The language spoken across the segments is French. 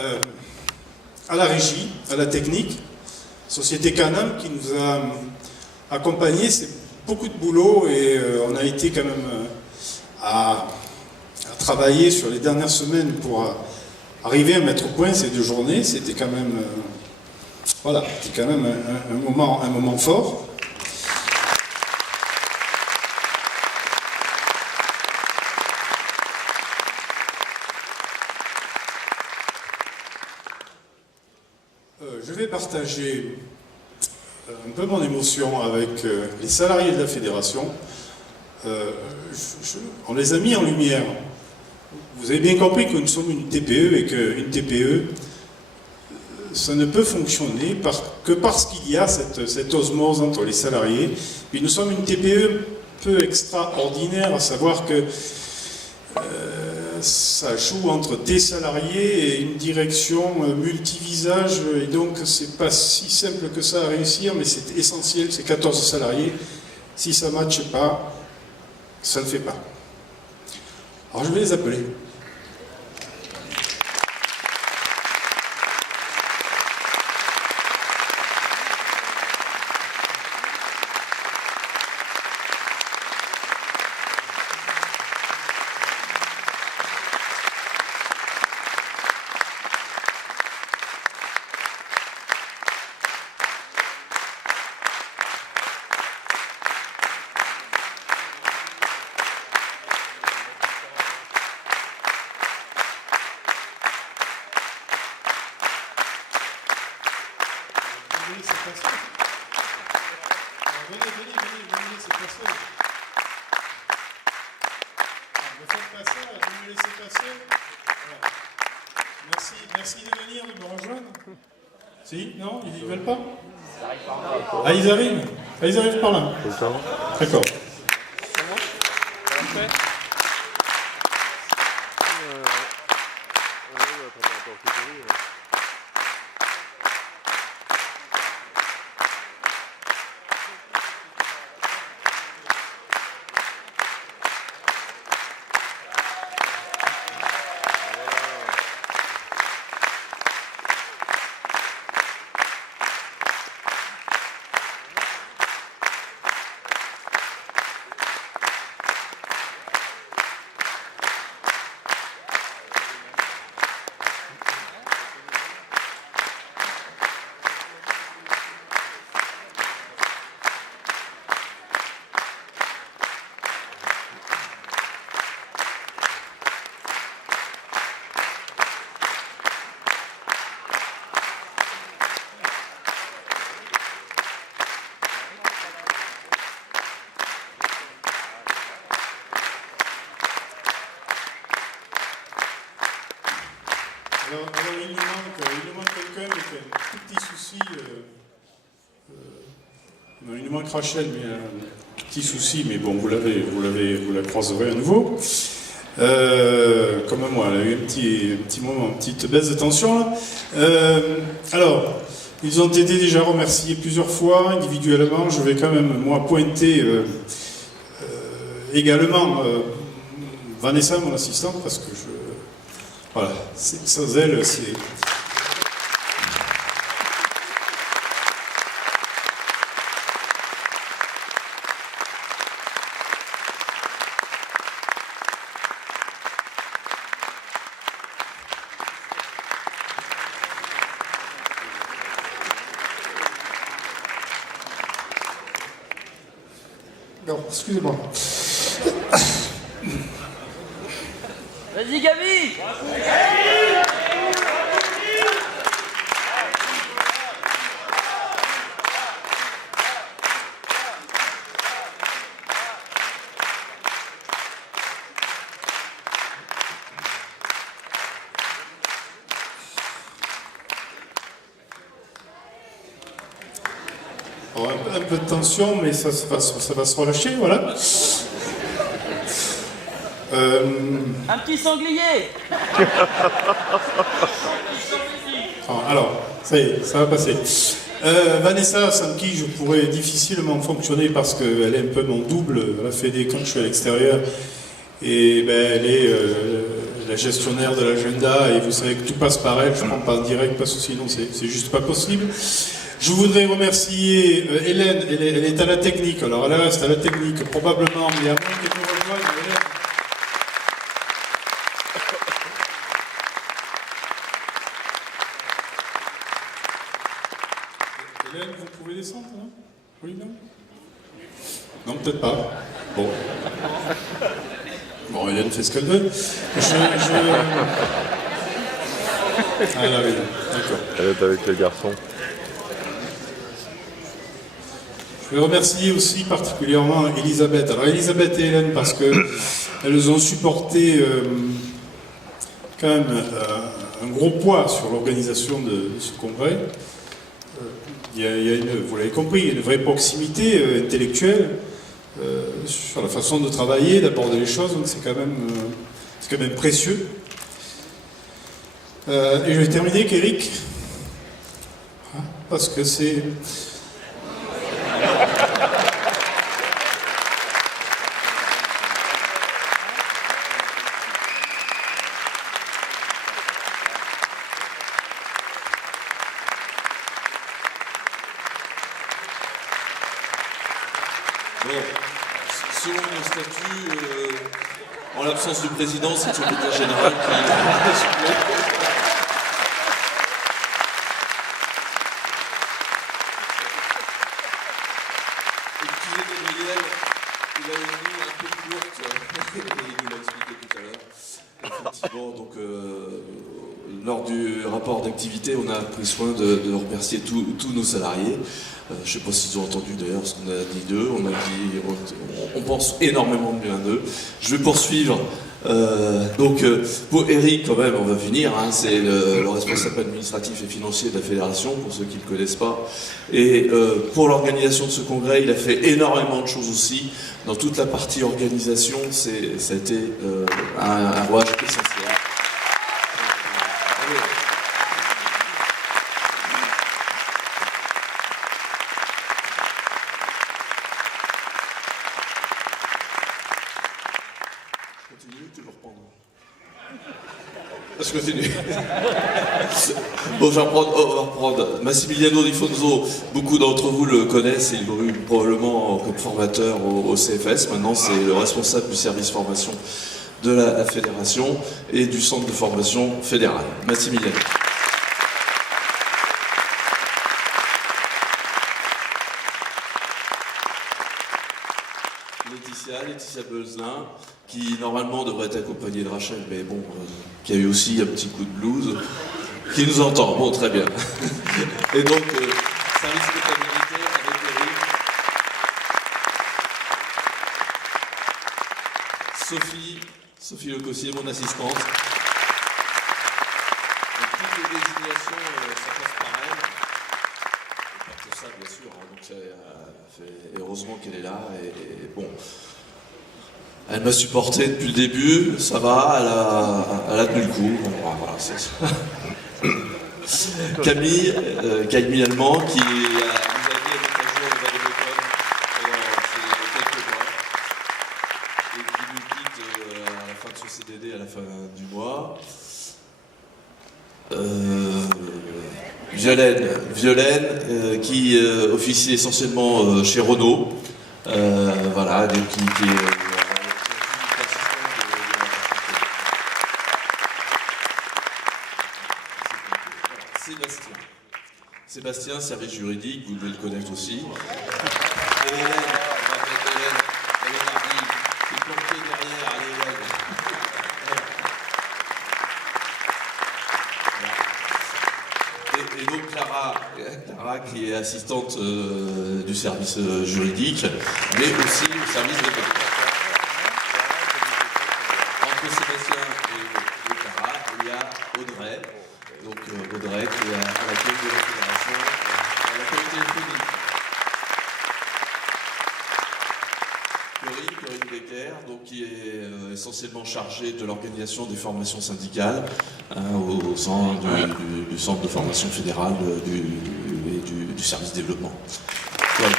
euh, à la régie, à la technique, Société Canam qui nous a accompagnés. C'est beaucoup de boulot et on a été quand même à travailler sur les dernières semaines pour arriver à mettre au point ces 2 journées. C'était quand même, voilà, c'était quand même un moment fort. Je vais partager un peu mon émotion avec les salariés de la fédération. On les a mis en lumière. Vous avez bien compris que nous sommes une TPE et qu'une TPE, ça ne peut fonctionner que parce qu'il y a cette osmose entre les salariés. Puis nous sommes une TPE un peu extraordinaire, à savoir que ça joue entre des salariés et une direction multivisage, et donc c'est pas si simple que ça à réussir, mais c'est essentiel, c'est 14 salariés. Si ça ne matche pas, ça ne le fait pas. Alors je vais les appeler. Merci de venir, de me rejoindre. Si? Non? Ils ne veulent pas? Ah, ils arrivent? Ah, ils arrivent par là? D'accord. Alors, il nous manque quelqu'un avec un tout petit souci. Non, il nous manque Rachel, mais un petit souci, mais bon, vous la croiserez à nouveau. Comme moi, elle a eu un petit moment, une petite baisse de tension là. Alors, ils ont été déjà remerciés plusieurs fois individuellement. Je vais quand même, moi, pointer également Vanessa, mon assistante, parce que voilà, sans elle, c'est... Non, excusez-moi. Vas-y, Gabi! Alors, un peu de tension, mais ça va se relâcher, voilà. Un petit sanglier! Alors, ça y est, ça va passer. Vanessa, sans qui je pourrais difficilement fonctionner parce qu'elle est un peu mon double. Elle a fait des quand je suis à l'extérieur. Et ben, elle est la gestionnaire de l'agenda, et vous savez que tout passe par elle, je ne prends pas en direct parce que sinon c'est juste pas possible. Je voudrais remercier Hélène, elle est à la technique, alors elle reste à la technique probablement, mais à moins qu'elle nous rejoigne, Hélène, vous pouvez descendre, non? Oui, non? Non, peut-être pas. Bon. Bon, Hélène fait ce qu'elle veut. Ah là, oui, d'accord. Elle est avec les garçons. Je veux remercier aussi particulièrement Elisabeth. Alors Elisabeth et Hélène, parce qu'elles ont supporté quand même un gros poids sur l'organisation de ce congrès. Il y a vous l'avez compris, il y a une vraie proximité intellectuelle sur la façon de travailler, d'aborder les choses, donc c'est quand même précieux. Et je vais terminer avec Eric, parce que c'est... Bon, selon le statut, en l'absence du président, c'est le secrétaire général qui... Excusez Gabriel, il a une ligne un peu courte, il nous l'a expliqué tout à l'heure. Effectivement, donc, lors du rapport d'activité, on a pris soin de remercier tous nos salariés. Je ne sais pas s'ils ont entendu d'ailleurs ce qu'on a dit d'eux. On pense énormément de bien d'eux. Je vais poursuivre. Pour Eric, quand même, on va finir. Hein, c'est le responsable administratif et financier de la fédération, pour ceux qui ne le connaissent pas. Et pour l'organisation de ce congrès, il a fait énormément de choses aussi. Dans toute la partie organisation, ça a été un rouage essentiel. Je continue. Bon, on va reprendre. Massimiliano Di Fonzo, beaucoup d'entre vous le connaissent, il est probablement comme formateur au CFS. Maintenant, c'est le responsable du service formation de la fédération et du centre de formation fédéral. Massimiliano. Laetitia Beuzelin, qui normalement devrait être accompagnée de Rachel, mais bon, qui a eu aussi un petit coup de blues, qui nous entend. Bon, très bien. Et donc, service de comptabilité avec Eric. Sophie Lecossier, mon assistante. Donc, toutes les désignations, ça passe par elle. Et pas que ça, bien sûr. Hein, donc, et heureusement qu'elle est là. Et bon. Elle m'a supporté depuis le début, ça va, elle a tenu le coup. Bon, voilà, c'est ça. Camille Allemand, qui nous a aidé avec la joie de Valérie pendant quelques mois, et qui nous quitte à la fin de son CDD, à la fin du mois. Violaine, qui officie essentiellement chez Renault, voilà, qui est... Sébastien, service juridique, vous devez le connaître aussi. Et Hélène, elle est Hardy, qui est plantée derrière, allez Hélène. Et donc Clara, qui est assistante du service juridique, mais aussi au service de... Entre Sébastien et Clara, il y a Audrey. Donc Audrey qui est à la tête de la fédération, à la qualité téléphonique. Corinne Becker, donc, qui est essentiellement chargée de l'organisation des formations syndicales au sein du centre de formation fédéral et du service développement. Voilà.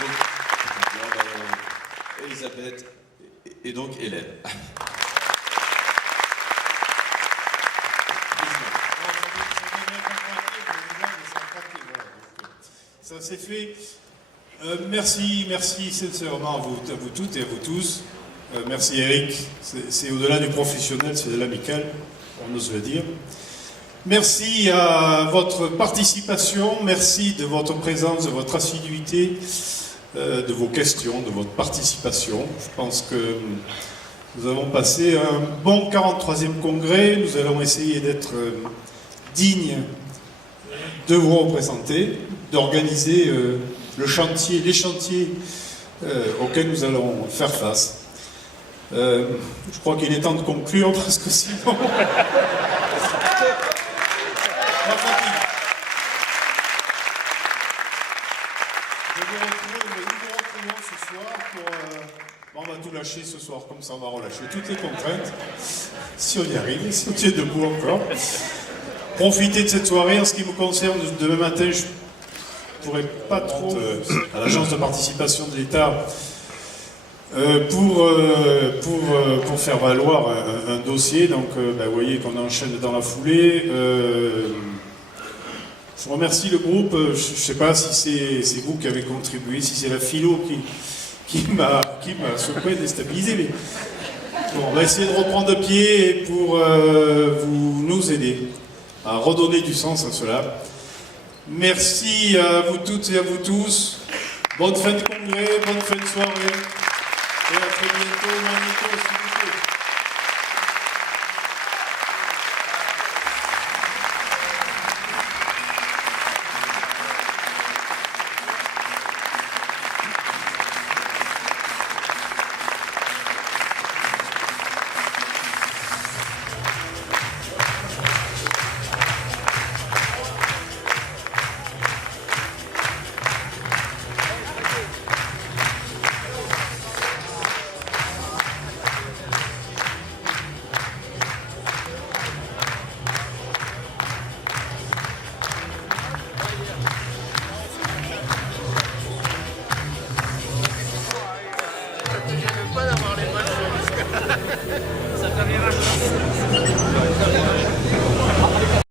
Donc, Elisabeth Ça s'est fait. Merci sincèrement à vous toutes et à vous tous. Merci Eric, c'est au-delà du professionnel, c'est de l'amical, on ose le dire. Merci à votre participation, merci de votre présence, de votre assiduité, de vos questions, de votre participation. Je pense que nous avons passé un bon 43e congrès, nous allons essayer d'être dignes de vous représenter, d'organiser les chantiers auxquels nous allons faire face. Je crois qu'il est temps de conclure parce que sinon... Nous vous retrouvons ce soir pour... on va tout lâcher ce soir, comme ça on va relâcher toutes les contraintes. Si on y arrive, si on tient debout encore. Profitez de cette soirée. En ce qui me concerne, demain matin, je ne pourrai pas trop à l'agence de participation de l'État pour faire valoir un dossier. Donc, vous voyez qu'on enchaîne dans la foulée. Je remercie le groupe. Je ne sais pas si c'est vous qui avez contribué, si c'est la philo qui m'a secoué, déstabilisé. Mais bon, on va essayer de reprendre pied pour nous aider à redonner du sens à cela. Merci à vous toutes et à vous tous. Bonne fin de congrès, bonne fin de soirée. Et à très bientôt, Magnéto, s'il vous plaît. Ça te gêne pas d'avoir les mains. Ça fait vachement.